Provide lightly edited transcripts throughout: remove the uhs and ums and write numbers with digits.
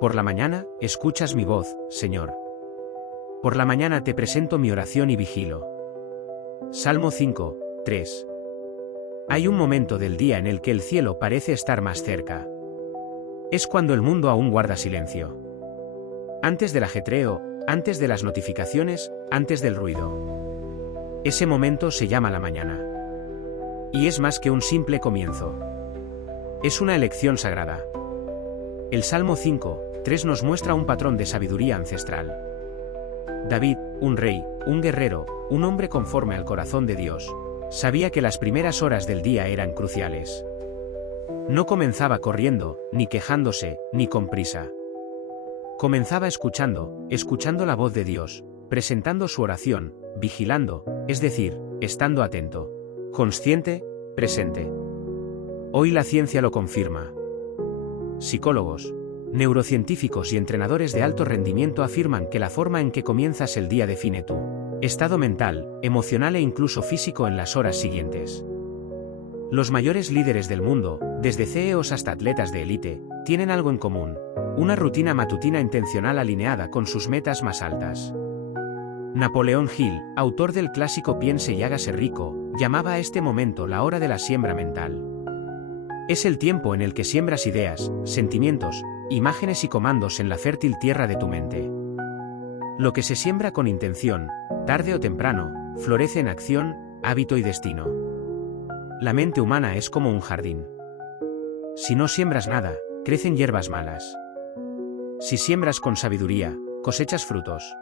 Por la mañana, escuchas mi voz, Señor. Por la mañana te presento mi oración y vigilo. Salmo 5, 3. Hay un momento del día en el que el cielo parece estar más cerca. Es cuando el mundo aún guarda silencio. Antes del ajetreo, antes de las notificaciones, antes del ruido. Ese momento se llama la mañana. Y es más que un simple comienzo. Es una elección sagrada. El Salmo 5, 3 nos muestra un patrón de sabiduría ancestral. David, un rey, un guerrero, un hombre conforme al corazón de Dios, sabía que las primeras horas del día eran cruciales. No comenzaba corriendo, ni quejándose, ni con prisa. Comenzaba escuchando la voz de Dios, presentando su oración, vigilando, es decir, estando atento, consciente, presente. Hoy la ciencia lo confirma. Psicólogos, neurocientíficos y entrenadores de alto rendimiento afirman que la forma en que comienzas el día define tu estado mental, emocional e incluso físico en las horas siguientes. Los mayores líderes del mundo, desde CEOs hasta atletas de élite, tienen algo en común: una rutina matutina intencional alineada con sus metas más altas. Napoleón Hill, autor del clásico Piense y hágase rico, llamaba a este momento la hora de la siembra mental. Es el tiempo en el que siembras ideas, sentimientos, imágenes y comandos en la fértil tierra de tu mente. Lo que se siembra con intención, tarde o temprano, florece en acción, hábito y destino. La mente humana es como un jardín. Si no siembras nada, crecen hierbas malas. Si siembras con sabiduría, cosechas frutos.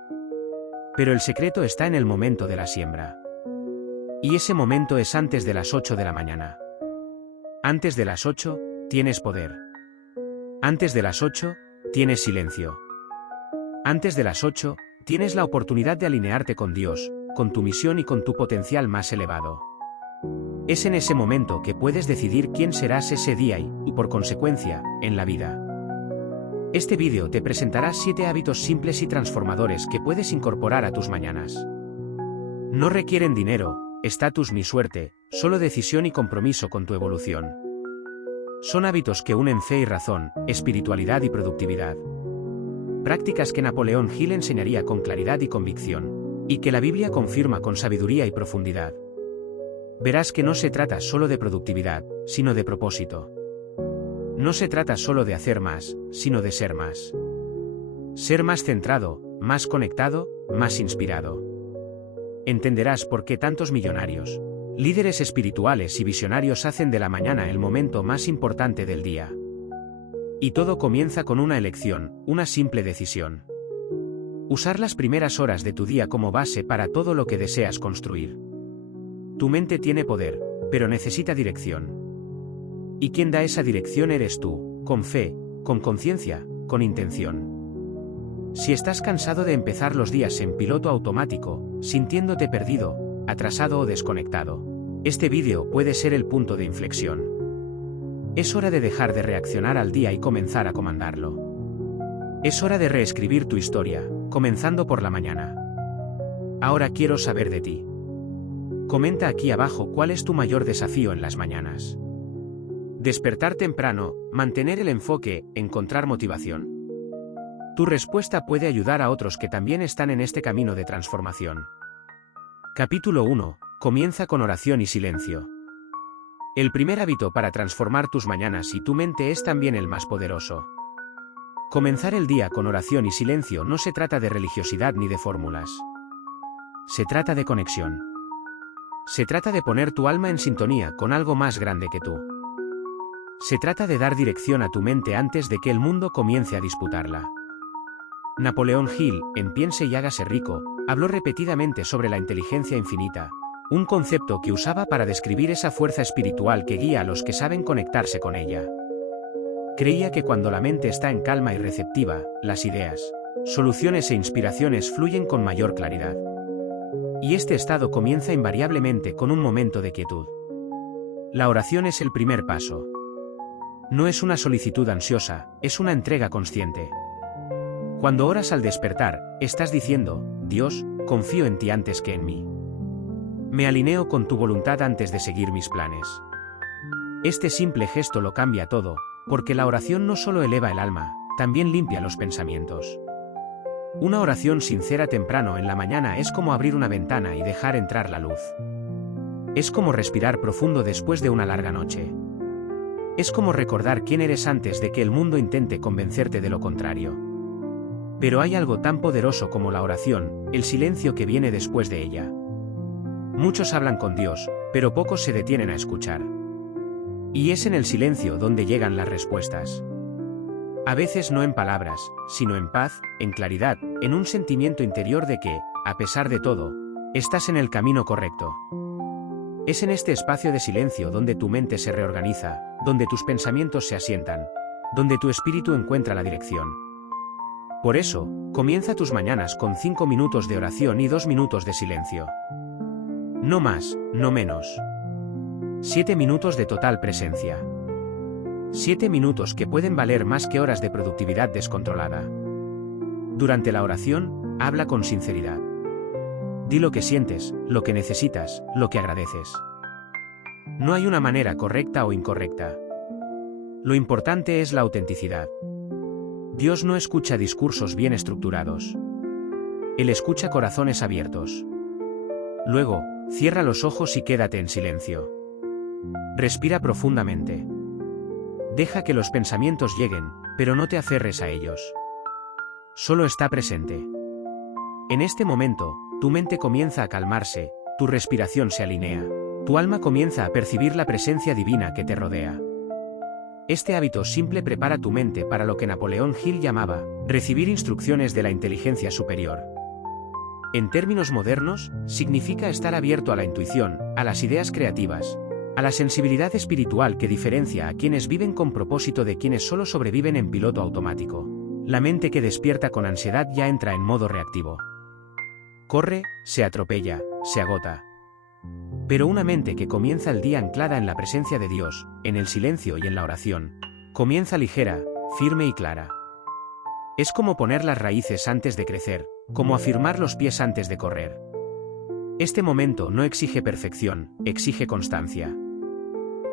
Pero el secreto está en el momento de la siembra. Y ese momento es antes de las 8 de la mañana. Antes de las 8, tienes poder. Antes de las 8, tienes silencio. Antes de las 8, tienes la oportunidad de alinearte con Dios, con tu misión y con tu potencial más elevado. Es en ese momento que puedes decidir quién serás ese día y, por consecuencia, en la vida. Este vídeo te presentará 7 hábitos simples y transformadores que puedes incorporar a tus mañanas. No requieren dinero, estatus ni suerte, solo decisión y compromiso con tu evolución. Son hábitos que unen fe y razón, espiritualidad y productividad. Prácticas que Napoleón Hill enseñaría con claridad y convicción, y que la Biblia confirma con sabiduría y profundidad. Verás que no se trata solo de productividad, sino de propósito. No se trata solo de hacer más, sino de ser más. Ser más centrado, más conectado, más inspirado. Entenderás por qué tantos millonarios, líderes espirituales y visionarios hacen de la mañana el momento más importante del día. Y todo comienza con una elección, una simple decisión. Usar las primeras horas de tu día como base para todo lo que deseas construir. Tu mente tiene poder, pero necesita dirección. Y quien da esa dirección eres tú, con fe, con conciencia, con intención. Si estás cansado de empezar los días en piloto automático, sintiéndote perdido, atrasado o desconectado, este vídeo puede ser el punto de inflexión. Es hora de dejar de reaccionar al día y comenzar a comandarlo. Es hora de reescribir tu historia, comenzando por la mañana. Ahora quiero saber de ti. Comenta aquí abajo cuál es tu mayor desafío en las mañanas. Despertar temprano, mantener el enfoque, encontrar motivación. Tu respuesta puede ayudar a otros que también están en este camino de transformación. Capítulo 1. Comienza con oración y silencio. El primer hábito para transformar tus mañanas y tu mente es también el más poderoso. Comenzar el día con oración y silencio no se trata de religiosidad ni de fórmulas. Se trata de conexión. Se trata de poner tu alma en sintonía con algo más grande que tú. Se trata de dar dirección a tu mente antes de que el mundo comience a disputarla. Napoleón Hill, en Piense y hágase rico, habló repetidamente sobre la inteligencia infinita, un concepto que usaba para describir esa fuerza espiritual que guía a los que saben conectarse con ella. Creía que cuando la mente está en calma y receptiva, las ideas, soluciones e inspiraciones fluyen con mayor claridad. Y este estado comienza invariablemente con un momento de quietud. La oración es el primer paso. No es una solicitud ansiosa, es una entrega consciente. Cuando oras al despertar, estás diciendo: Dios, confío en ti antes que en mí. Me alineo con tu voluntad antes de seguir mis planes. Este simple gesto lo cambia todo, porque la oración no solo eleva el alma, también limpia los pensamientos. Una oración sincera temprano en la mañana es como abrir una ventana y dejar entrar la luz. Es como respirar profundo después de una larga noche. Es como recordar quién eres antes de que el mundo intente convencerte de lo contrario. Pero hay algo tan poderoso como la oración, el silencio que viene después de ella. Muchos hablan con Dios, pero pocos se detienen a escuchar. Y es en el silencio donde llegan las respuestas. A veces no en palabras, sino en paz, en claridad, en un sentimiento interior de que, a pesar de todo, estás en el camino correcto. Es en este espacio de silencio donde tu mente se reorganiza, donde tus pensamientos se asientan, donde tu espíritu encuentra la dirección. Por eso, comienza tus mañanas con 5 minutos de oración y 2 minutos de silencio. No más, no menos. 7 minutos de total presencia. 7 minutos que pueden valer más que horas de productividad descontrolada. Durante la oración, habla con sinceridad. Di lo que sientes, lo que necesitas, lo que agradeces. No hay una manera correcta o incorrecta. Lo importante es la autenticidad. Dios no escucha discursos bien estructurados. Él escucha corazones abiertos. Luego, cierra los ojos y quédate en silencio. Respira profundamente. Deja que los pensamientos lleguen, pero no te aferres a ellos. Solo está presente. En este momento, tu mente comienza a calmarse, tu respiración se alinea, tu alma comienza a percibir la presencia divina que te rodea. Este hábito simple prepara tu mente para lo que Napoleón Hill llamaba recibir instrucciones de la inteligencia superior. En términos modernos, significa estar abierto a la intuición, a las ideas creativas, a la sensibilidad espiritual que diferencia a quienes viven con propósito de quienes solo sobreviven en piloto automático. La mente que despierta con ansiedad ya entra en modo reactivo. Corre, se atropella, se agota. Pero una mente que comienza el día anclada en la presencia de Dios, en el silencio y en la oración, comienza ligera, firme y clara. Es como poner las raíces antes de crecer, como afirmar los pies antes de correr. Este momento no exige perfección, exige constancia.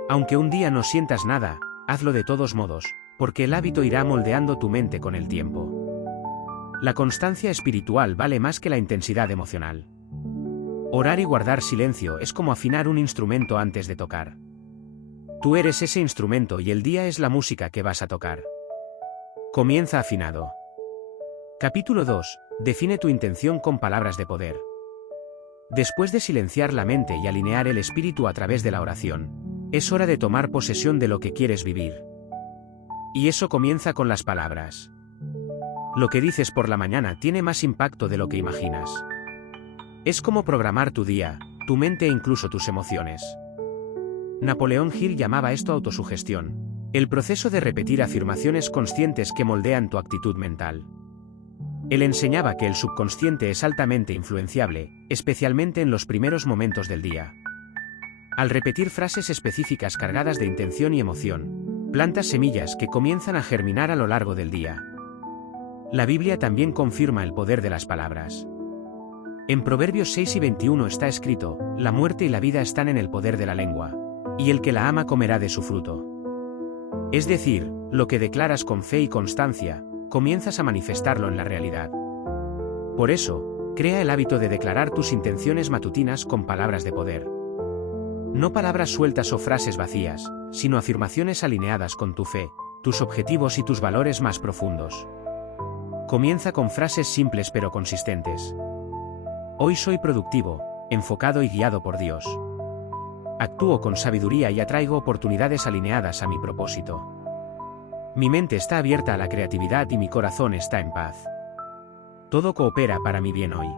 Aunque un día no sientas nada, hazlo de todos modos, porque el hábito irá moldeando tu mente con el tiempo. La constancia espiritual vale más que la intensidad emocional. Orar y guardar silencio es como afinar un instrumento antes de tocar. Tú eres ese instrumento y el día es la música que vas a tocar. Comienza afinado. Capítulo 2. Define tu intención con palabras de poder. Después de silenciar la mente y alinear el espíritu a través de la oración, es hora de tomar posesión de lo que quieres vivir. Y eso comienza con las palabras. Lo que dices por la mañana tiene más impacto de lo que imaginas. Es como programar tu día, tu mente e incluso tus emociones. Napoleón Hill llamaba esto autosugestión, el proceso de repetir afirmaciones conscientes que moldean tu actitud mental. Él enseñaba que el subconsciente es altamente influenciable, especialmente en los primeros momentos del día. Al repetir frases específicas cargadas de intención y emoción, plantas semillas que comienzan a germinar a lo largo del día. La Biblia también confirma el poder de las palabras. En Proverbios 6 y 21 está escrito: la muerte y la vida están en el poder de la lengua, y el que la ama comerá de su fruto. Es decir, lo que declaras con fe y constancia, comienzas a manifestarlo en la realidad. Por eso, crea el hábito de declarar tus intenciones matutinas con palabras de poder. No palabras sueltas o frases vacías, sino afirmaciones alineadas con tu fe, tus objetivos y tus valores más profundos. Comienza con frases simples pero consistentes. Hoy soy productivo, enfocado y guiado por Dios. Actúo con sabiduría y atraigo oportunidades alineadas a mi propósito. Mi mente está abierta a la creatividad y mi corazón está en paz. Todo coopera para mi bien hoy.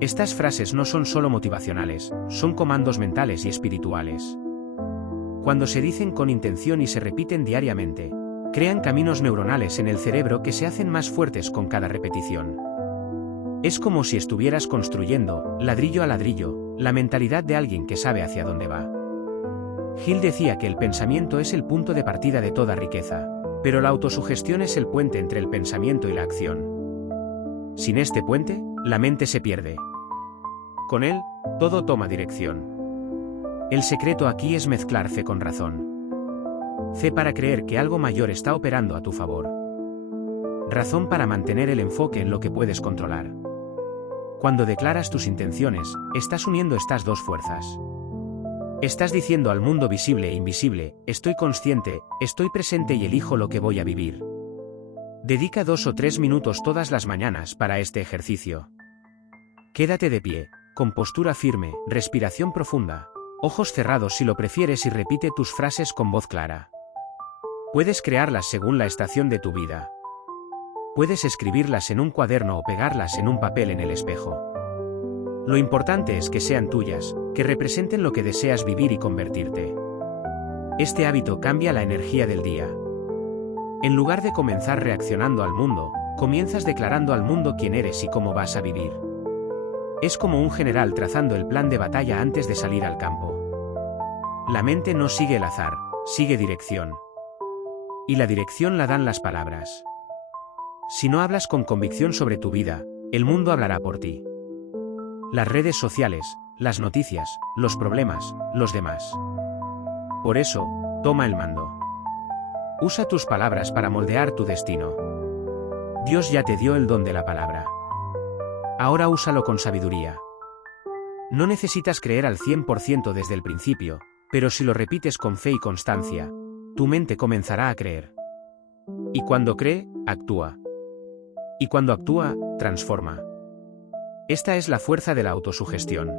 Estas frases no son solo motivacionales, son comandos mentales y espirituales. Cuando se dicen con intención y se repiten diariamente, crean caminos neuronales en el cerebro que se hacen más fuertes con cada repetición. Es como si estuvieras construyendo, ladrillo a ladrillo, la mentalidad de alguien que sabe hacia dónde va. Hill decía que el pensamiento es el punto de partida de toda riqueza, pero la autosugestión es el puente entre el pensamiento y la acción. Sin este puente, la mente se pierde. Con él, todo toma dirección. El secreto aquí es mezclar fe con razón. Fe para creer que algo mayor está operando a tu favor. razón para mantener el enfoque en lo que puedes controlar. Cuando declaras tus intenciones, estás uniendo estas dos fuerzas. Estás diciendo al mundo visible e invisible, estoy consciente, estoy presente y elijo lo que voy a vivir. Dedica 2 o 3 minutos todas las mañanas para este ejercicio. Quédate de pie, con postura firme, respiración profunda, ojos cerrados si lo prefieres y repite tus frases con voz clara. Puedes crearlas según la estación de tu vida. Puedes escribirlas en un cuaderno o pegarlas en un papel en el espejo. Lo importante es que sean tuyas, que representen lo que deseas vivir y convertirte. Este hábito cambia la energía del día. En lugar de comenzar reaccionando al mundo, comienzas declarando al mundo quién eres y cómo vas a vivir. Es como un general trazando el plan de batalla antes de salir al campo. La mente no sigue el azar, sigue dirección. Y la dirección la dan las palabras. Si no hablas con convicción sobre tu vida, el mundo hablará por ti. Las redes sociales, las noticias, los problemas, los demás. Por eso, toma el mando. Usa tus palabras para moldear tu destino. Dios ya te dio el don de la palabra. Ahora úsalo con sabiduría. No necesitas creer al 100% desde el principio, pero si lo repites con fe y constancia, tu mente comenzará a creer. Y cuando cree, actúa. Y cuando actúa, transforma. Esta es la fuerza de la autosugestión.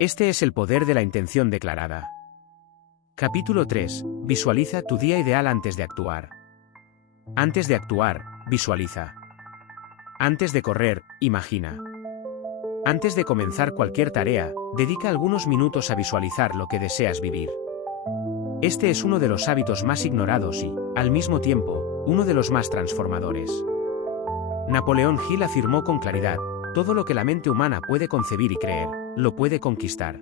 Este es el poder de la intención declarada. Capítulo 3. Visualiza tu día ideal antes de actuar. Antes de actuar, visualiza. Antes de correr, imagina. Antes de comenzar cualquier tarea, dedica algunos minutos a visualizar lo que deseas vivir. Este es uno de los hábitos más ignorados y, al mismo tiempo, uno de los más transformadores. Napoleón Hill afirmó con claridad: todo lo que la mente humana puede concebir y creer, lo puede conquistar.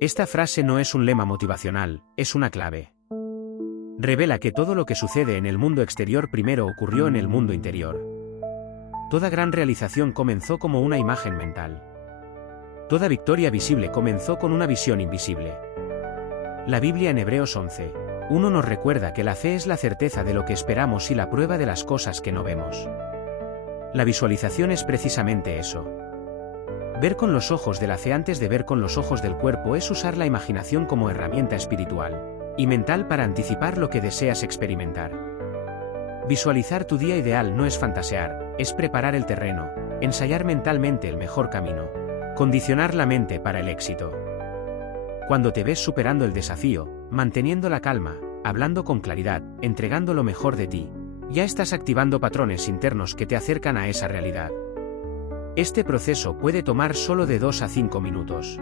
Esta frase no es un lema motivacional, es una clave. Revela que todo lo que sucede en el mundo exterior primero ocurrió en el mundo interior. Toda gran realización comenzó como una imagen mental. Toda victoria visible comenzó con una visión invisible. La Biblia en Hebreos 11:1 nos recuerda que la fe es la certeza de lo que esperamos y la prueba de las cosas que no vemos. La visualización es precisamente eso. Ver con los ojos de la fe antes de ver con los ojos del cuerpo es usar la imaginación como herramienta espiritual y mental para anticipar lo que deseas experimentar. Visualizar tu día ideal no es fantasear, es preparar el terreno, ensayar mentalmente el mejor camino, condicionar la mente para el éxito. Cuando te ves superando el desafío, manteniendo la calma, hablando con claridad, entregando lo mejor de ti, ya estás activando patrones internos que te acercan a esa realidad. Este proceso puede tomar solo de 2 a 5 minutos.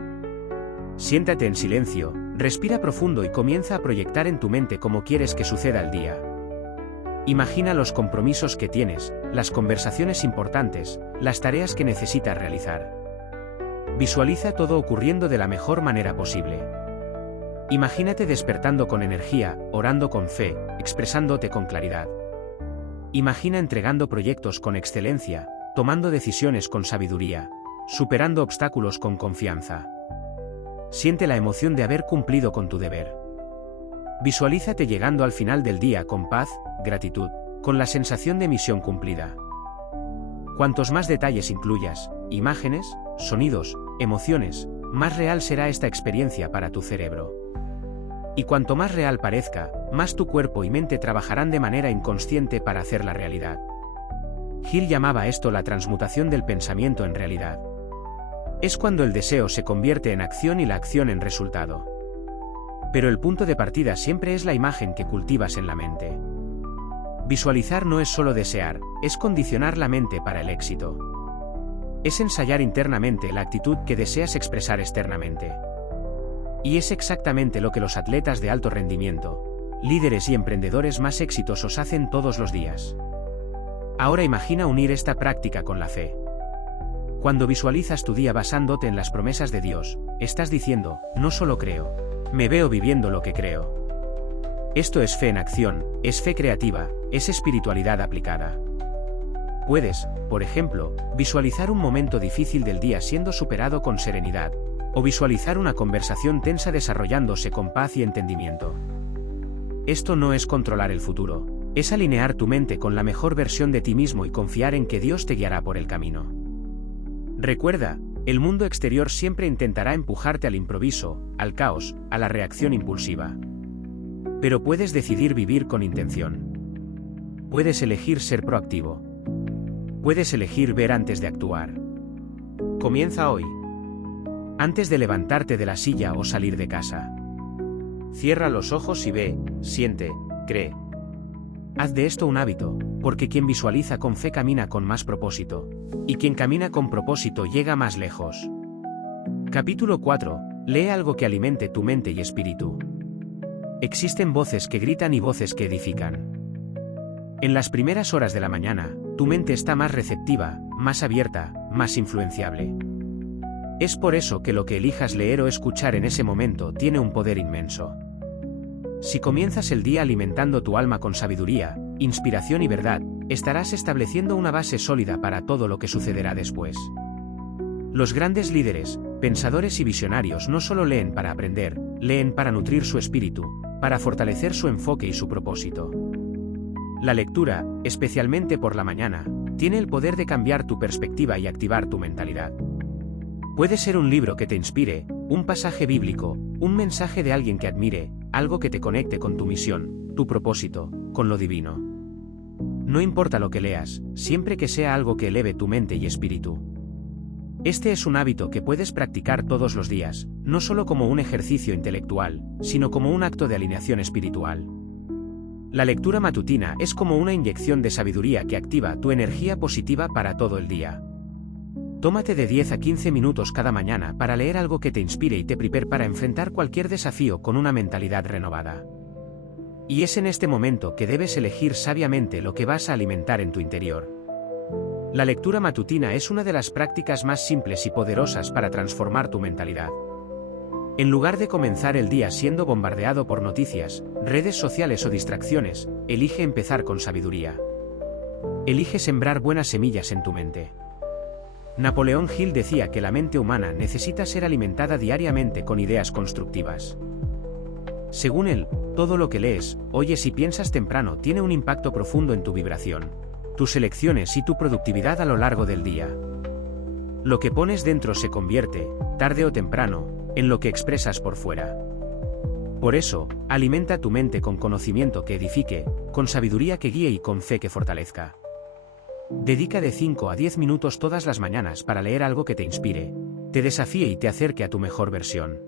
Siéntate en silencio, respira profundo y comienza a proyectar en tu mente cómo quieres que suceda el día. Imagina los compromisos que tienes, las conversaciones importantes, las tareas que necesitas realizar. Visualiza todo ocurriendo de la mejor manera posible. Imagínate despertando con energía, orando con fe, expresándote con claridad. Imagina entregando proyectos con excelencia, tomando decisiones con sabiduría, superando obstáculos con confianza. Siente la emoción de haber cumplido con tu deber. Visualízate llegando al final del día con paz, gratitud, con la sensación de misión cumplida. Cuantos más detalles incluyas, imágenes, sonidos, emociones, más real será esta experiencia para tu cerebro. Y cuanto más real parezca, más tu cuerpo y mente trabajarán de manera inconsciente para hacerla realidad. Hill llamaba esto la transmutación del pensamiento en realidad. Es cuando el deseo se convierte en acción y la acción en resultado. Pero el punto de partida siempre es la imagen que cultivas en la mente. Visualizar no es solo desear, es condicionar la mente para el éxito. Es ensayar internamente la actitud que deseas expresar externamente. Y es exactamente lo que los atletas de alto rendimiento, líderes y emprendedores más exitosos hacen todos los días. Ahora imagina unir esta práctica con la fe. Cuando visualizas tu día basándote en las promesas de Dios, estás diciendo, no solo creo, me veo viviendo lo que creo. Esto es fe en acción, es fe creativa, es espiritualidad aplicada. Puedes, por ejemplo, visualizar un momento difícil del día siendo superado con serenidad, o visualizar una conversación tensa desarrollándose con paz y entendimiento. Esto no es controlar el futuro, Es alinear tu mente con la mejor versión de ti mismo y confiar en que Dios te guiará por el camino. Recuerda, el mundo exterior siempre intentará empujarte al improviso, al caos, a la reacción impulsiva. Pero puedes decidir vivir con intención. Puedes elegir ser proactivo. Puedes elegir ver antes de actuar. Comienza hoy. Antes de levantarte de la silla o salir de casa. Cierra los ojos y ve, siente, cree. Haz de esto un hábito, porque quien visualiza con fe camina con más propósito, y quien camina con propósito llega más lejos. Capítulo 4. Lee algo que alimente tu mente y espíritu. Existen voces que gritan y voces que edifican. En las primeras horas de la mañana, tu mente está más receptiva, más abierta, más influenciable. Es por eso que lo que elijas leer o escuchar en ese momento tiene un poder inmenso. Si comienzas el día alimentando tu alma con sabiduría, inspiración y verdad, estarás estableciendo una base sólida para todo lo que sucederá después. Los grandes líderes, pensadores y visionarios no solo leen para aprender, leen para nutrir su espíritu, para fortalecer su enfoque y su propósito. La lectura, especialmente por la mañana, tiene el poder de cambiar tu perspectiva y activar tu mentalidad. Puede ser un libro que te inspire, un pasaje bíblico, un mensaje de alguien que admire, algo que te conecte con tu misión, tu propósito, con lo divino. No importa lo que leas, siempre que sea algo que eleve tu mente y espíritu. Este es un hábito que puedes practicar todos los días, no solo como un ejercicio intelectual, sino como un acto de alineación espiritual. La lectura matutina es como una inyección de sabiduría que activa tu energía positiva para todo el día. Tómate de 10 a 15 minutos cada mañana para leer algo que te inspire y te prepare para enfrentar cualquier desafío con una mentalidad renovada. Y es en este momento que debes elegir sabiamente lo que vas a alimentar en tu interior. La lectura matutina es una de las prácticas más simples y poderosas para transformar tu mentalidad. En lugar de comenzar el día siendo bombardeado por noticias, redes sociales o distracciones, elige empezar con sabiduría. Elige sembrar buenas semillas en tu mente. Napoleón Hill decía que la mente humana necesita ser alimentada diariamente con ideas constructivas. Según él, todo lo que lees, oyes y piensas temprano tiene un impacto profundo en tu vibración, tus elecciones y tu productividad a lo largo del día. Lo que pones dentro se convierte, tarde o temprano, en lo que expresas por fuera. Por eso, alimenta tu mente con conocimiento que edifique, con sabiduría que guíe y con fe que fortalezca. Dedica de 5 a 10 minutos todas las mañanas para leer algo que te inspire, te desafíe y te acerque a tu mejor versión.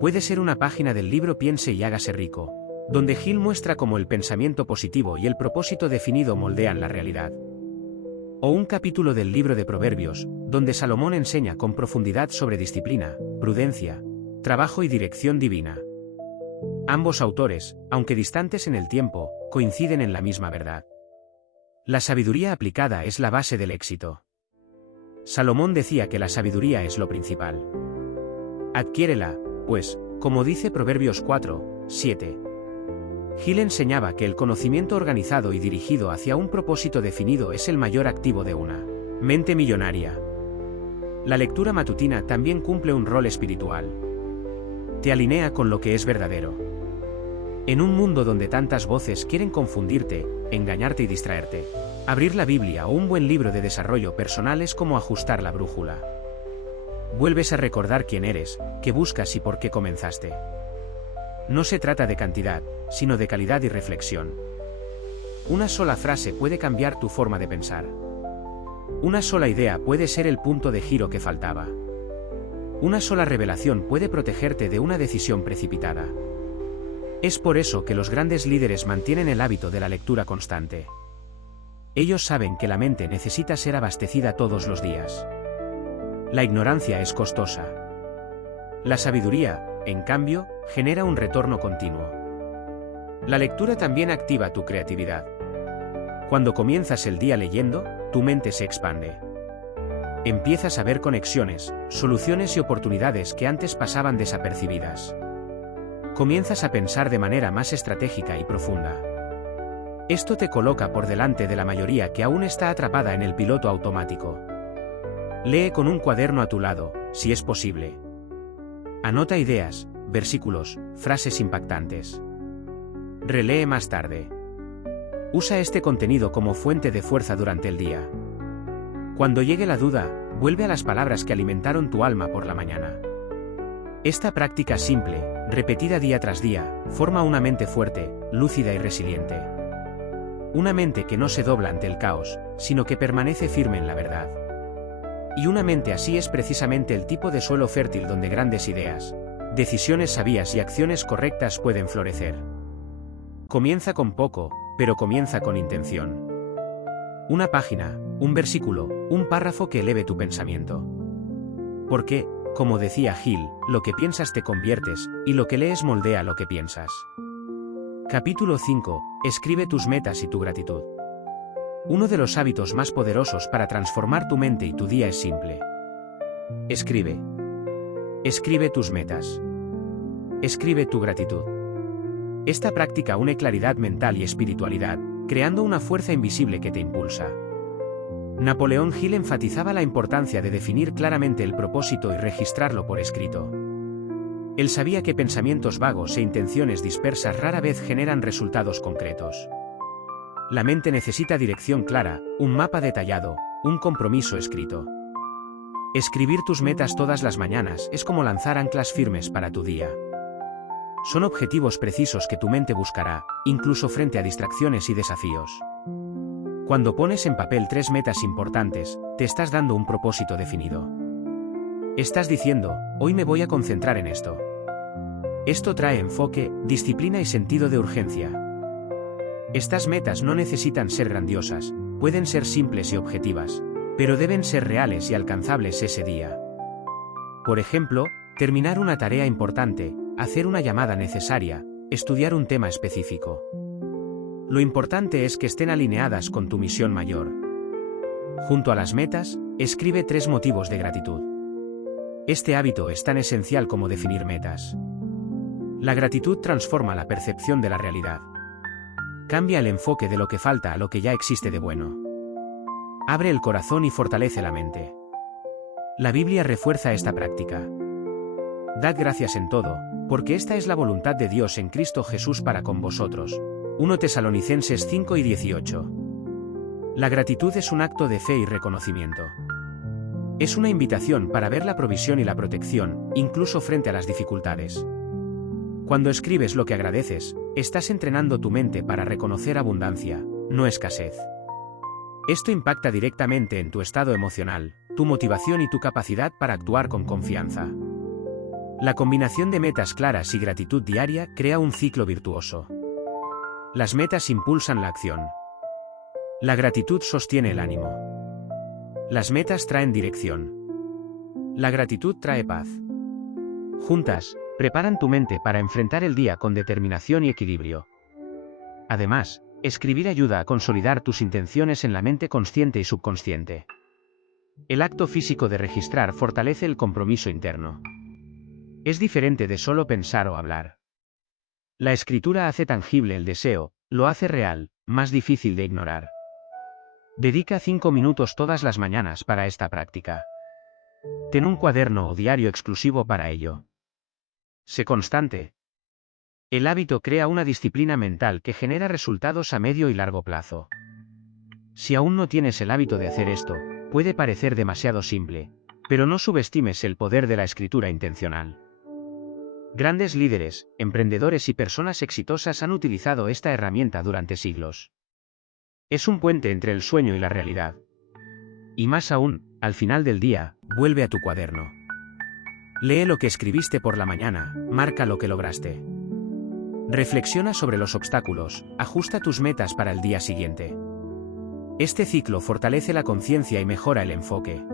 Puede ser una página del libro Piense y hágase rico, donde Hill muestra cómo el pensamiento positivo y el propósito definido moldean la realidad. O un capítulo del libro de Proverbios, donde Salomón enseña con profundidad sobre disciplina, prudencia, trabajo y dirección divina. Ambos autores, aunque distantes en el tiempo, coinciden en la misma verdad. La sabiduría aplicada es la base del éxito. Salomón decía que la sabiduría es lo principal. Adquiérela, pues, como dice Proverbios 4, 7. Hill enseñaba que el conocimiento organizado y dirigido hacia un propósito definido es el mayor activo de una mente millonaria. La lectura matutina también cumple un rol espiritual. Te alinea con lo que es verdadero. En un mundo donde tantas voces quieren confundirte, engañarte y distraerte, abrir la Biblia o un buen libro de desarrollo personal es como ajustar la brújula. Vuelves a recordar quién eres, qué buscas y por qué comenzaste. No se trata de cantidad, sino de calidad y reflexión. Una sola frase puede cambiar tu forma de pensar. Una sola idea puede ser el punto de giro que faltaba. Una sola revelación puede protegerte de una decisión precipitada. Es por eso que los grandes líderes mantienen el hábito de la lectura constante. Ellos saben que la mente necesita ser abastecida todos los días. La ignorancia es costosa. La sabiduría, en cambio, genera un retorno continuo. La lectura también activa tu creatividad. Cuando comienzas el día leyendo, tu mente se expande. Empiezas a ver conexiones, soluciones y oportunidades que antes pasaban desapercibidas. Comienzas a pensar de manera más estratégica y profunda. Esto te coloca por delante de la mayoría que aún está atrapada en el piloto automático. Lee con un cuaderno a tu lado, si es posible. Anota ideas, versículos, frases impactantes. Relee más tarde. Usa este contenido como fuente de fuerza durante el día. Cuando llegue la duda, vuelve a las palabras que alimentaron tu alma por la mañana. Esta práctica simple, repetida día tras día, forma una mente fuerte, lúcida y resiliente. Una mente que no se dobla ante el caos, sino que permanece firme en la verdad. Y una mente así es precisamente el tipo de suelo fértil donde grandes ideas, decisiones sabias y acciones correctas pueden florecer. Comienza con poco, pero comienza con intención. Una página, un versículo, un párrafo que eleve tu pensamiento. Porque, como decía Gil, lo que piensas te conviertes, y lo que lees moldea lo que piensas. Capítulo 5. Escribe tus metas y tu gratitud. Uno de los hábitos más poderosos para transformar tu mente y tu día es simple. Escribe. Escribe tus metas. Escribe tu gratitud. Esta práctica une claridad mental y espiritualidad, creando una fuerza invisible que te impulsa. Napoleón Hill enfatizaba la importancia de definir claramente el propósito y registrarlo por escrito. Él sabía que pensamientos vagos e intenciones dispersas rara vez generan resultados concretos. La mente necesita dirección clara, un mapa detallado, un compromiso escrito. Escribir tus metas todas las mañanas es como lanzar anclas firmes para tu día. Son objetivos precisos que tu mente buscará, incluso frente a distracciones y desafíos. Cuando pones en papel 3 metas importantes, te estás dando un propósito definido. Estás diciendo, hoy me voy a concentrar en esto. Esto trae enfoque, disciplina y sentido de urgencia. Estas metas no necesitan ser grandiosas, pueden ser simples y objetivas, pero deben ser reales y alcanzables ese día. Por ejemplo, terminar una tarea importante, hacer una llamada necesaria, estudiar un tema específico. Lo importante es que estén alineadas con tu misión mayor. Junto a las metas, escribe 3 motivos de gratitud. Este hábito es tan esencial como definir metas. La gratitud transforma la percepción de la realidad. Cambia el enfoque de lo que falta a lo que ya existe de bueno. Abre el corazón y fortalece la mente. La Biblia refuerza esta práctica. Dad gracias en todo, porque esta es la voluntad de Dios en Cristo Jesús para con vosotros. 1 Tesalonicenses 5 y 18. La gratitud es un acto de fe y reconocimiento. Es una invitación para ver la provisión y la protección, incluso frente a las dificultades. Cuando escribes lo que agradeces, estás entrenando tu mente para reconocer abundancia, no escasez. Esto impacta directamente en tu estado emocional, tu motivación y tu capacidad para actuar con confianza. La combinación de metas claras y gratitud diaria crea un ciclo virtuoso. Las metas impulsan la acción. La gratitud sostiene el ánimo. Las metas traen dirección. La gratitud trae paz. Juntas, preparan tu mente para enfrentar el día con determinación y equilibrio. Además, escribir ayuda a consolidar tus intenciones en la mente consciente y subconsciente. El acto físico de registrar fortalece el compromiso interno. Es diferente de solo pensar o hablar. La escritura hace tangible el deseo, lo hace real, más difícil de ignorar. Dedica 5 minutos todas las mañanas para esta práctica. Ten un cuaderno o diario exclusivo para ello. Sé constante. El hábito crea una disciplina mental que genera resultados a medio y largo plazo. Si aún no tienes el hábito de hacer esto, puede parecer demasiado simple, pero no subestimes el poder de la escritura intencional. Grandes líderes, emprendedores y personas exitosas han utilizado esta herramienta durante siglos. Es un puente entre el sueño y la realidad. Y más aún, al final del día, vuelve a tu cuaderno. Lee lo que escribiste por la mañana, marca lo que lograste. Reflexiona sobre los obstáculos, ajusta tus metas para el día siguiente. Este ciclo fortalece la conciencia y mejora el enfoque.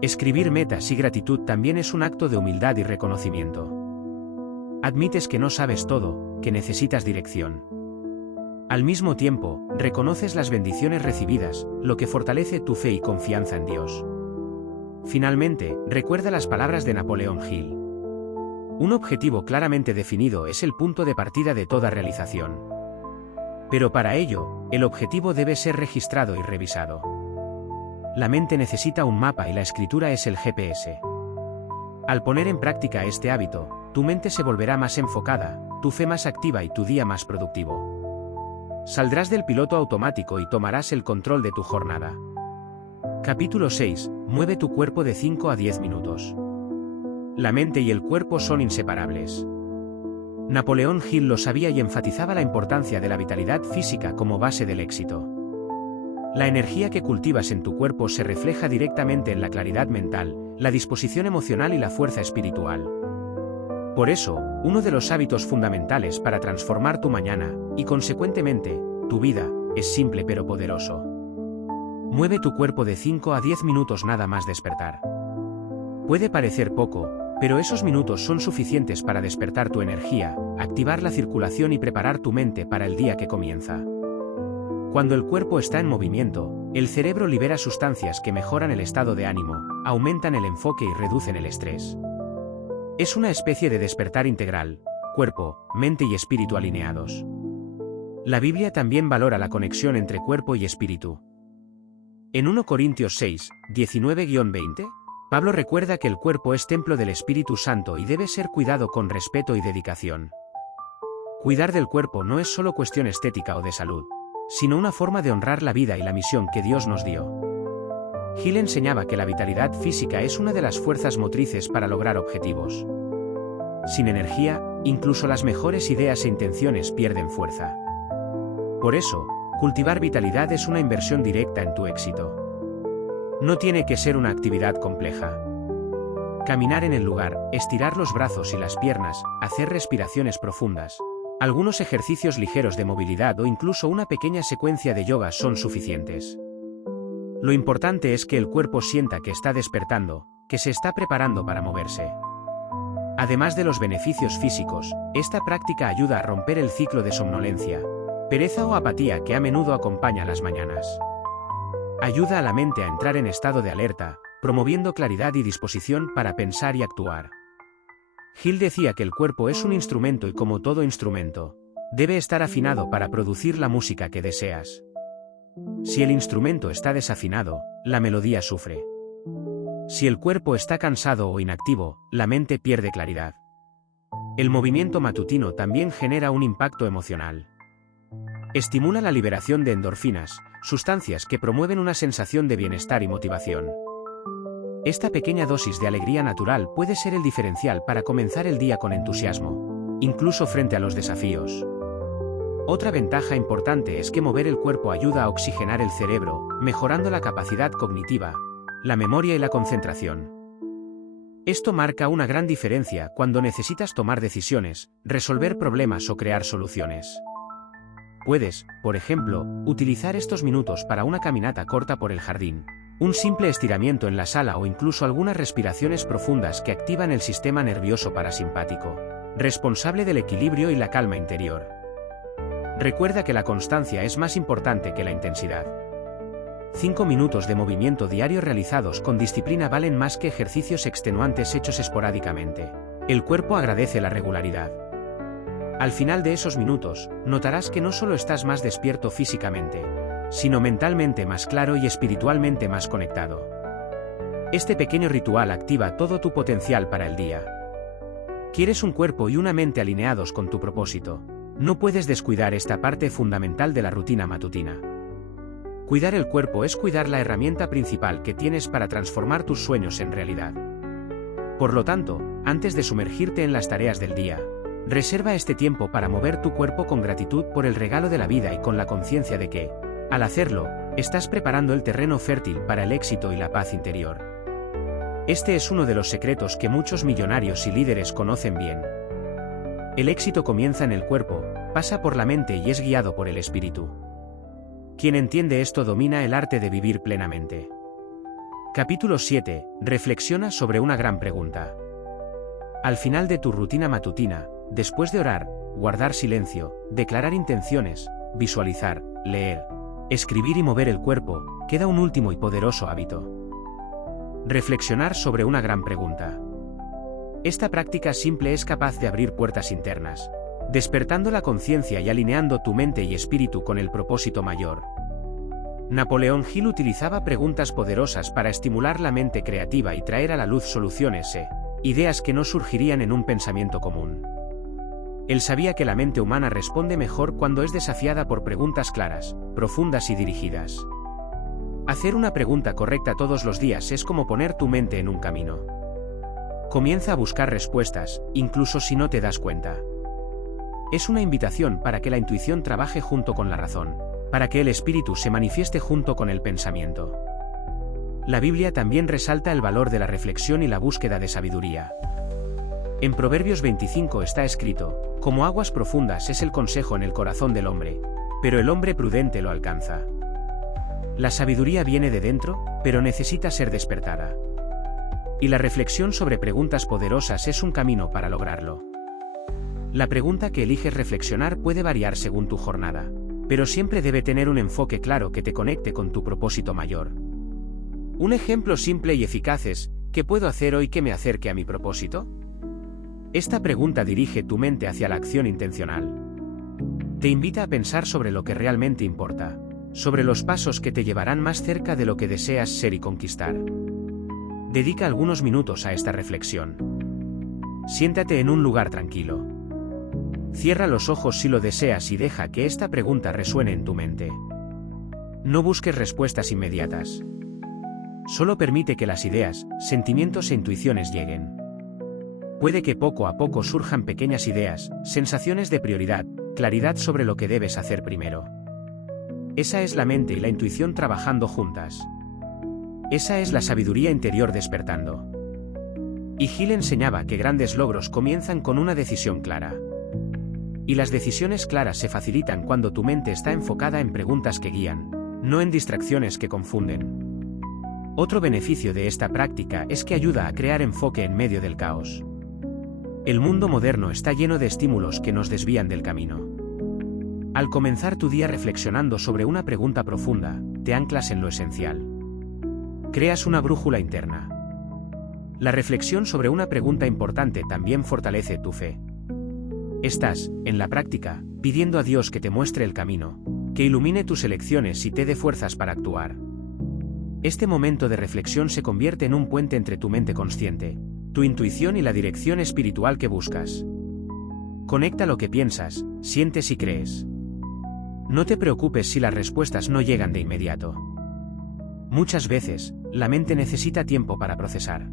Escribir metas y gratitud también es un acto de humildad y reconocimiento. Admites que no sabes todo, que necesitas dirección. Al mismo tiempo, reconoces las bendiciones recibidas, lo que fortalece tu fe y confianza en Dios. Finalmente, recuerda las palabras de Napoleón Hill. Un objetivo claramente definido es el punto de partida de toda realización. Pero para ello, el objetivo debe ser registrado y revisado. La mente necesita un mapa y la escritura es el GPS. Al poner en práctica este hábito, tu mente se volverá más enfocada, tu fe más activa y tu día más productivo. Saldrás del piloto automático y tomarás el control de tu jornada. Capítulo 6. Mueve tu cuerpo de 5 a 10 minutos. La mente y el cuerpo son inseparables. Napoleón Hill lo sabía y enfatizaba la importancia de la vitalidad física como base del éxito. La energía que cultivas en tu cuerpo se refleja directamente en la claridad mental, la disposición emocional y la fuerza espiritual. Por eso, uno de los hábitos fundamentales para transformar tu mañana, y consecuentemente, tu vida, es simple pero poderoso. Mueve tu cuerpo de 5 a 10 minutos nada más despertar. Puede parecer poco, pero esos minutos son suficientes para despertar tu energía, activar la circulación y preparar tu mente para el día que comienza. Cuando el cuerpo está en movimiento, el cerebro libera sustancias que mejoran el estado de ánimo, aumentan el enfoque y reducen el estrés. Es una especie de despertar integral, cuerpo, mente y espíritu alineados. La Biblia también valora la conexión entre cuerpo y espíritu. En 1 Corintios 6, 19-20, Pablo recuerda que el cuerpo es templo del Espíritu Santo y debe ser cuidado con respeto y dedicación. Cuidar del cuerpo no es solo cuestión estética o de salud, sino una forma de honrar la vida y la misión que Dios nos dio. Hill enseñaba que la vitalidad física es una de las fuerzas motrices para lograr objetivos. Sin energía, incluso las mejores ideas e intenciones pierden fuerza. Por eso, cultivar vitalidad es una inversión directa en tu éxito. No tiene que ser una actividad compleja. Caminar en el lugar, estirar los brazos y las piernas, hacer respiraciones profundas, algunos ejercicios ligeros de movilidad o incluso una pequeña secuencia de yoga son suficientes. Lo importante es que el cuerpo sienta que está despertando, que se está preparando para moverse. Además de los beneficios físicos, esta práctica ayuda a romper el ciclo de somnolencia, pereza o apatía que a menudo acompaña las mañanas. Ayuda a la mente a entrar en estado de alerta, promoviendo claridad y disposición para pensar y actuar. Hill decía que el cuerpo es un instrumento y como todo instrumento, debe estar afinado para producir la música que deseas. Si el instrumento está desafinado, la melodía sufre. Si el cuerpo está cansado o inactivo, la mente pierde claridad. El movimiento matutino también genera un impacto emocional. Estimula la liberación de endorfinas, sustancias que promueven una sensación de bienestar y motivación. Esta pequeña dosis de alegría natural puede ser el diferencial para comenzar el día con entusiasmo, incluso frente a los desafíos. Otra ventaja importante es que mover el cuerpo ayuda a oxigenar el cerebro, mejorando la capacidad cognitiva, la memoria y la concentración. Esto marca una gran diferencia cuando necesitas tomar decisiones, resolver problemas o crear soluciones. Puedes, por ejemplo, utilizar estos minutos para una caminata corta por el jardín, un simple estiramiento en la sala o incluso algunas respiraciones profundas que activan el sistema nervioso parasimpático, responsable del equilibrio y la calma interior. Recuerda que la constancia es más importante que la intensidad. 5 minutos de movimiento diario realizados con disciplina valen más que ejercicios extenuantes hechos esporádicamente. El cuerpo agradece la regularidad. Al final de esos minutos, notarás que no solo estás más despierto físicamente, sino mentalmente más claro y espiritualmente más conectado. Este pequeño ritual activa todo tu potencial para el día. ¿Quieres un cuerpo y una mente alineados con tu propósito? No puedes descuidar esta parte fundamental de la rutina matutina. Cuidar el cuerpo es cuidar la herramienta principal que tienes para transformar tus sueños en realidad. Por lo tanto, antes de sumergirte en las tareas del día, reserva este tiempo para mover tu cuerpo con gratitud por el regalo de la vida y con la conciencia de que, al hacerlo, estás preparando el terreno fértil para el éxito y la paz interior. Este es uno de los secretos que muchos millonarios y líderes conocen bien. El éxito comienza en el cuerpo, pasa por la mente y es guiado por el espíritu. Quien entiende esto domina el arte de vivir plenamente. Capítulo 7. Reflexiona sobre una gran pregunta. Al final de tu rutina matutina, después de orar, guardar silencio, declarar intenciones, visualizar, leer, escribir y mover el cuerpo, queda un último y poderoso hábito. Reflexionar sobre una gran pregunta. Esta práctica simple es capaz de abrir puertas internas, despertando la conciencia y alineando tu mente y espíritu con el propósito mayor. Napoleón Hill utilizaba preguntas poderosas para estimular la mente creativa y traer a la luz soluciones ideas que no surgirían en un pensamiento común. Él sabía que la mente humana responde mejor cuando es desafiada por preguntas claras, profundas y dirigidas. Hacer una pregunta correcta todos los días es como poner tu mente en un camino. Comienza a buscar respuestas, incluso si no te das cuenta. Es una invitación para que la intuición trabaje junto con la razón, para que el espíritu se manifieste junto con el pensamiento. La Biblia también resalta el valor de la reflexión y la búsqueda de sabiduría. En Proverbios 25 está escrito: como aguas profundas es el consejo en el corazón del hombre, pero el hombre prudente lo alcanza. La sabiduría viene de dentro, pero necesita ser despertada. Y la reflexión sobre preguntas poderosas es un camino para lograrlo. La pregunta que eliges reflexionar puede variar según tu jornada, pero siempre debe tener un enfoque claro que te conecte con tu propósito mayor. Un ejemplo simple y eficaz es: ¿qué puedo hacer hoy que me acerque a mi propósito? Esta pregunta dirige tu mente hacia la acción intencional. Te invita a pensar sobre lo que realmente importa, sobre los pasos que te llevarán más cerca de lo que deseas ser y conquistar. Dedica algunos minutos a esta reflexión. Siéntate en un lugar tranquilo. Cierra los ojos si lo deseas y deja que esta pregunta resuene en tu mente. No busques respuestas inmediatas. Solo permite que las ideas, sentimientos e intuiciones lleguen. Puede que poco a poco surjan pequeñas ideas, sensaciones de prioridad, claridad sobre lo que debes hacer primero. Esa es la mente y la intuición trabajando juntas. Esa es la sabiduría interior despertando. Y Gil enseñaba que grandes logros comienzan con una decisión clara. Y las decisiones claras se facilitan cuando tu mente está enfocada en preguntas que guían, no en distracciones que confunden. Otro beneficio de esta práctica es que ayuda a crear enfoque en medio del caos. El mundo moderno está lleno de estímulos que nos desvían del camino. Al comenzar tu día reflexionando sobre una pregunta profunda, te anclas en lo esencial. Creas una brújula interna. La reflexión sobre una pregunta importante también fortalece tu fe. Estás, en la práctica, pidiendo a Dios que te muestre el camino, que ilumine tus elecciones y te dé fuerzas para actuar. Este momento de reflexión se convierte en un puente entre tu mente consciente, tu intuición y la dirección espiritual que buscas. Conecta lo que piensas, sientes y crees. No te preocupes si las respuestas no llegan de inmediato. Muchas veces, la mente necesita tiempo para procesar.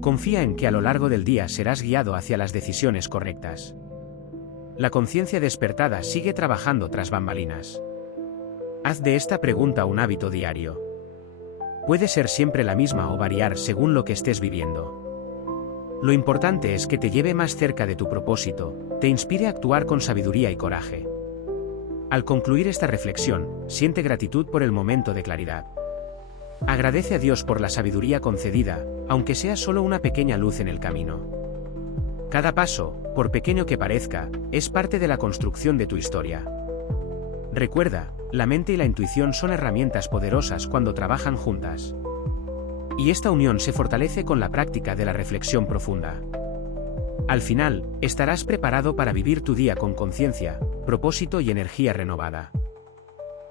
Confía en que a lo largo del día serás guiado hacia las decisiones correctas. La conciencia despertada sigue trabajando tras bambalinas. Haz de esta pregunta un hábito diario. Puede ser siempre la misma o variar según lo que estés viviendo. Lo importante es que te lleve más cerca de tu propósito, te inspire a actuar con sabiduría y coraje. Al concluir esta reflexión, siente gratitud por el momento de claridad. Agradece a Dios por la sabiduría concedida, aunque sea solo una pequeña luz en el camino. Cada paso, por pequeño que parezca, es parte de la construcción de tu historia. Recuerda, la mente y la intuición son herramientas poderosas cuando trabajan juntas. Y esta unión se fortalece con la práctica de la reflexión profunda. Al final, estarás preparado para vivir tu día con conciencia, propósito y energía renovada.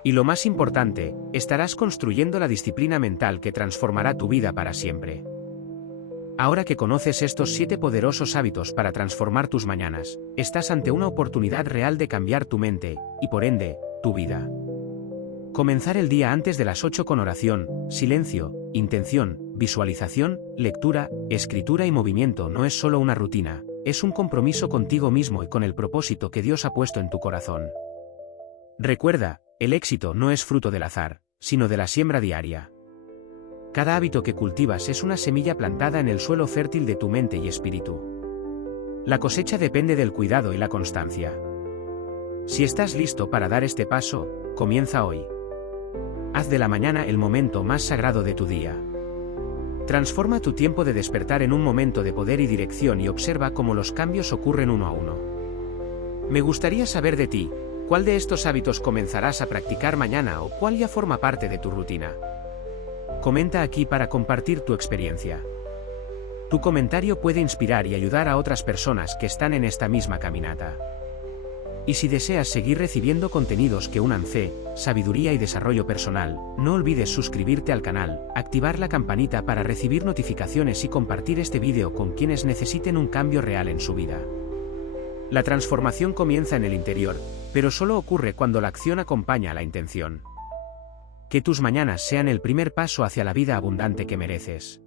Y lo más importante, estarás construyendo la disciplina mental que transformará tu vida para siempre. Ahora que conoces estos 7 poderosos hábitos para transformar tus mañanas, estás ante una oportunidad real de cambiar tu mente, y por ende, tu vida. Comenzar el día antes de las 8 con oración, silencio, intención, visualización, lectura, escritura y movimiento no es solo una rutina, es un compromiso contigo mismo y con el propósito que Dios ha puesto en tu corazón. Recuerda, el éxito no es fruto del azar, sino de la siembra diaria. Cada hábito que cultivas es una semilla plantada en el suelo fértil de tu mente y espíritu. La cosecha depende del cuidado y la constancia. Si estás listo para dar este paso, comienza hoy. Haz de la mañana el momento más sagrado de tu día. Transforma tu tiempo de despertar en un momento de poder y dirección y observa cómo los cambios ocurren uno a uno. Me gustaría saber de ti, ¿cuál de estos hábitos comenzarás a practicar mañana o cuál ya forma parte de tu rutina? Comenta aquí para compartir tu experiencia. Tu comentario puede inspirar y ayudar a otras personas que están en esta misma caminata. Y si deseas seguir recibiendo contenidos que unan fe, sabiduría y desarrollo personal, no olvides suscribirte al canal, activar la campanita para recibir notificaciones y compartir este vídeo con quienes necesiten un cambio real en su vida. La transformación comienza en el interior, pero solo ocurre cuando la acción acompaña a la intención. Que tus mañanas sean el primer paso hacia la vida abundante que mereces.